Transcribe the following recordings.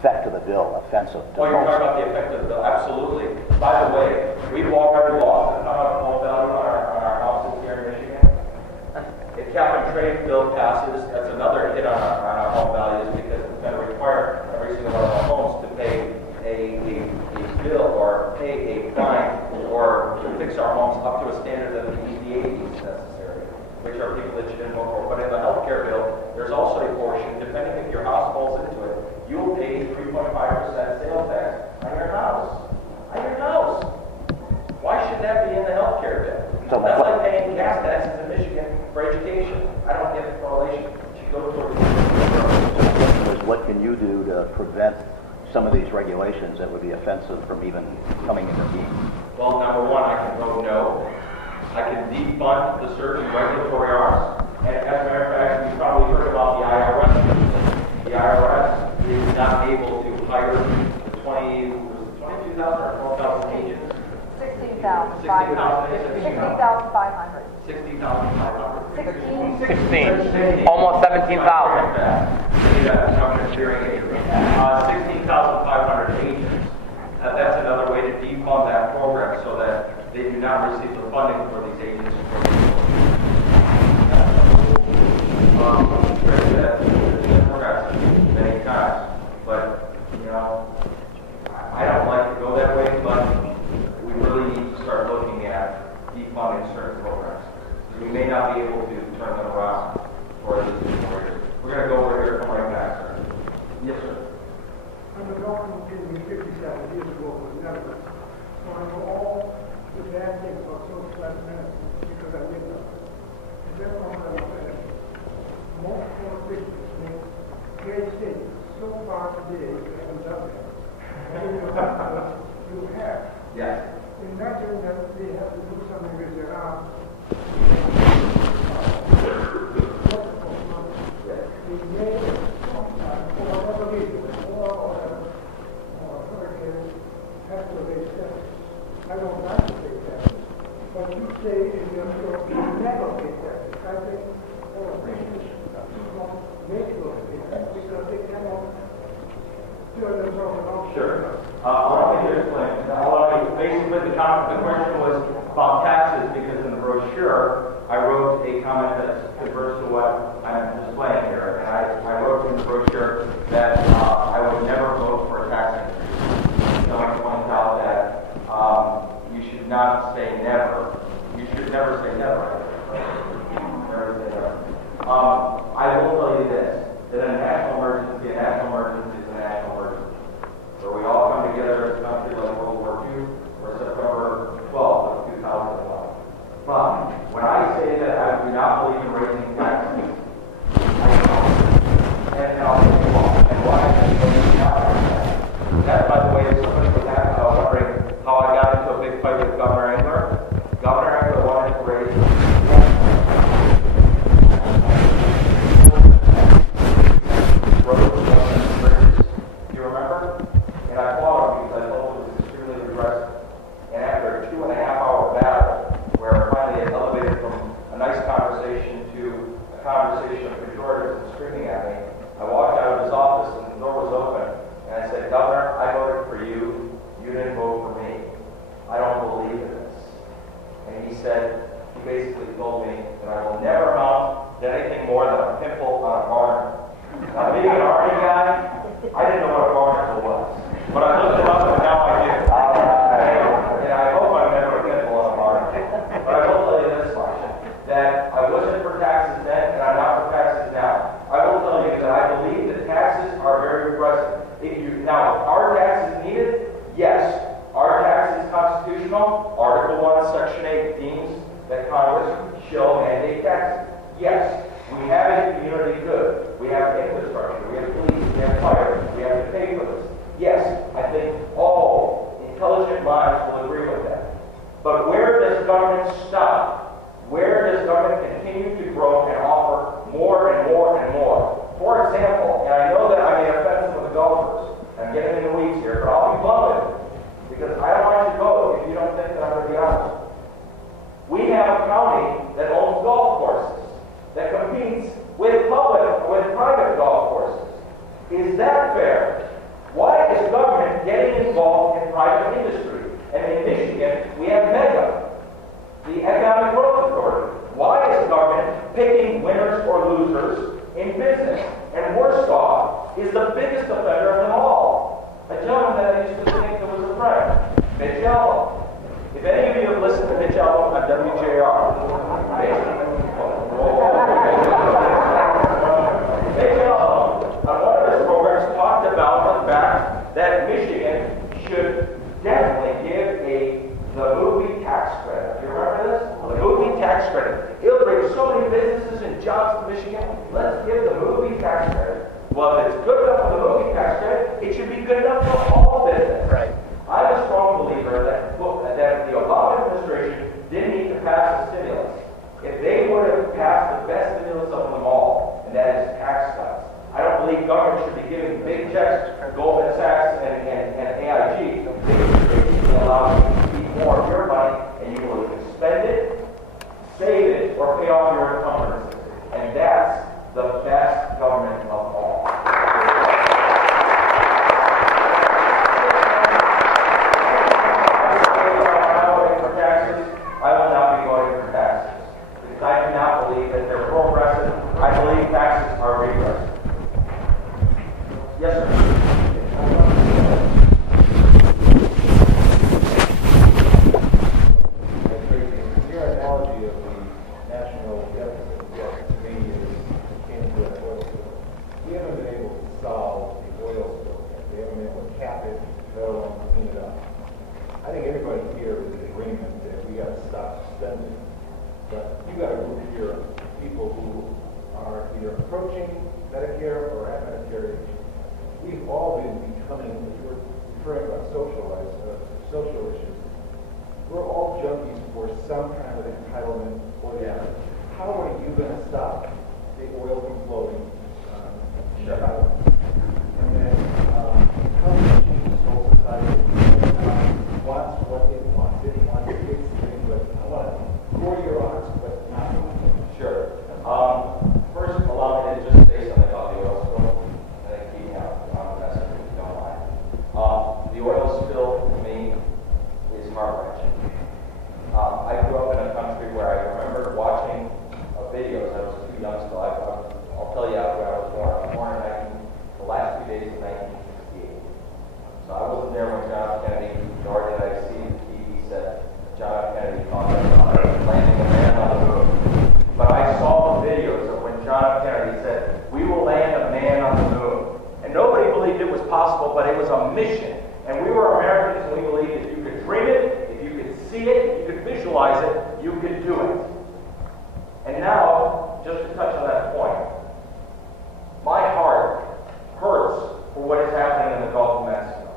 effect of the bill offensive to Well, you're most? talking about the effect of the bill, absolutely. By the way, we walk every law to come out of home value on our houses here in Michigan. If cap and trade bill passes, that's another hit on our home values because it's going to require every single one of our homes to pay a bill or pay a fine or to fix our homes up to a standard that the EPA deems necessary, which are people that you didn't vote for. But in the health care bill, there's also a portion, depending if your house falls into it, you'll pay 3.5% sales tax on your house. On your house. Why should that be in the health care bill? That's like paying gas taxes in Michigan for education. I don't get the correlation. It should go towards So the question was, what can you do to prevent some of these regulations that would be offensive from even coming into being? Well, number one, I can vote no. I can defund the certain regulatory arms. And as a matter of fact, you probably heard about the IRS. The IRS is not able to hire the 22,000 or 12,000 agents. 16,500. 16,500. Almost 17,000. 16,500 agents. That's another way to defund that program so that they do not receive the funding for these agents. Many times, but I don't like to go that way, but we really need to start looking at defunding certain programs. We may not be able to turn them around for these employers. We're going to go over here and come right back, sir. Yes, sir. I'm a doctor who came 57 years ago with Netherlands. So I know all the bad things about social class medicine because I lived them. And that's what I'm saying. Most politicians make great statements. So far today, they haven't done that. And you have. Yes. Imagine that they have to do something with their arms. They may, for whatever reason, or hurricane, have to raise taxes. I don't like to pay taxes, but you say in your show, you never pay taxes. I think politicians make those pay taxes because they cannot turn themselves around. Sure. Allow me to explain. Basically, the question was about taxes because in the brochure, I wrote a comment that's converse to what I'm displaying here. And I wrote in the brochure that I would never vote for a tax increase. Someone points out that you should not say never. You should never say never. Never say never. I will tell you this, that a national emergency is a national emergency. Where we all come together as a country like World War II or September 12th of 2001. But when I say that I do not believe in raising taxes, I don't. And I'll tell you why. And why I say not. That, by the way, is somebody was wondering how I got into a big fight with Governor Engler. Governor Engler wanted to raise you remember? And I fought him because I thought it was extremely regressive. And after a 2.5-hour battle, where finally it elevated from a nice conversation to a conversation of pejoratives and screaming at me, I walked out of his office and the door was open. And I said, Governor, I voted for you. You didn't vote for me. I don't believe in this. And he said, he basically told me that I will never amount to anything more than a pimple on a barnacle. Now, being an Army guy, I didn't know what a barnacle was. But I looked it up and now I do. And I hope I'm never a pimple on a barnacle. But I will tell you this much, that I wasn't for taxes then and I'm not for taxes now. I will tell you that I believe that taxes are very regressive. Now, are taxes needed? Yes. Are taxes constitutional? Article 1, Section 8 deems that Congress shall mandate taxes. Yes. We have a community good. We have infrastructure. We have police. We have fire. We have to pay for this. Yes, I think all intelligent minds will agree with that. But where does government stop? Where does government continue to grow and offer more and more and more? For example, and I know that I may offend some of the golfers. I'm getting in the weeds here, but I'll be blunt with it. Because I don't want you to vote if you don't think that I'm going to be honest. We have a county that owns golf courses, that competes with private golf courses. Is that fair? private industry. And in Michigan, we have MEGA, the Economic Growth Authority. Why is the government picking winners or losers in business? And worst off is the biggest offender of them all. A gentleman that I used to think that was a friend, Mitch Albom. If any of you have listened to Mitch Albom on WJR, Mitch Albom, on one of his programs, talked about the fact that Michigan should definitely give the movie tax credit. Do you remember this? The movie tax credit. It'll bring so many businesses and jobs to Michigan. Let's give the movie tax credit. Well, if it's good enough for the movie tax credit, it should be good enough for all business. Right. I'm a strong believer that the Obama administration didn't need to pass a stimulus. If they would have passed the best stimulus of them all, and that is tax cuts, I don't believe government should be giving big checks to Goldman Sachs and AIG. They should allow you to keep more of your money, and you will either spend it, save it, or pay off your encumbrances. And that's the best government of all. I will not be voting for taxes, because I do not believe that they're progressive. I believe taxes are regressive. Yes, sir. Your analogy of the national deficit, to me, is akin to an oil spill. We haven't been able to solve the oil spill yet. We haven't been able to cap it, let alone clean it up. I think everybody here is in agreement that we got to stop spending. But you got a group here of people who are either approaching Medicare or at Medicare age. We've all been becoming, as you were referring about social issues, we're all junkies for some kind of entitlement or the other. How are you going to stop the oil from flowing? And then how do you change this whole society? Wants what it wants. It wants to fix things, but I want to grow your arms, but not much. Sure. First, allow me to just say something about the oil spill, and then keep me out on the message if you don't mind. The oil spill, to me, is heart-wrenching. I grew up in a country where I remember watching videos. I was too young still. I'll tell you where I was born. I was born in the last 2 days of 1968. So I wasn't there when John F. Kennedy, nor did I see the TV set John F. Kennedy talking about landing a man on the moon. But I saw the videos of when John F. Kennedy said, "We will land a man on the moon." And nobody believed it was possible, but it was a mission. And we were Americans, and we believed if you could dream it, if you could see it, if you could visualize it, you could do it. And now, just to touch on that point, my heart hurts for what is happening in the Gulf of Mexico.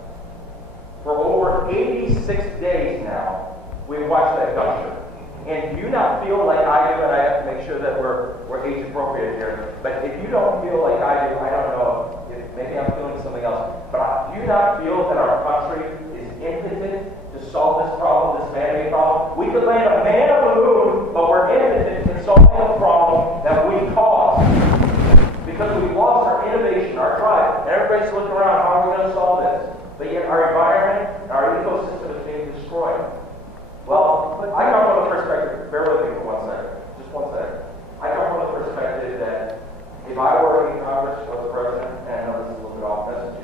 For over 86 days now, we've watched that country. And do you not feel like I do, and I have to make sure that we're age appropriate here, but if you don't feel like I do, I don't know, if maybe I'm feeling something else, but do you not feel that our country is impotent to solve this problem, this man-made problem? We could land a man on the moon, but we're impotent in solving a problem that we caused. Because we've lost our innovation, our drive, and everybody's looking around, how are we going to solve this? But yet our environment, our ecosystem is being destroyed. Well, I come from the perspective, bear with me for 1 second, just 1 second. I come from the perspective that if I were in Congress or the president, and I know this is a little bit off message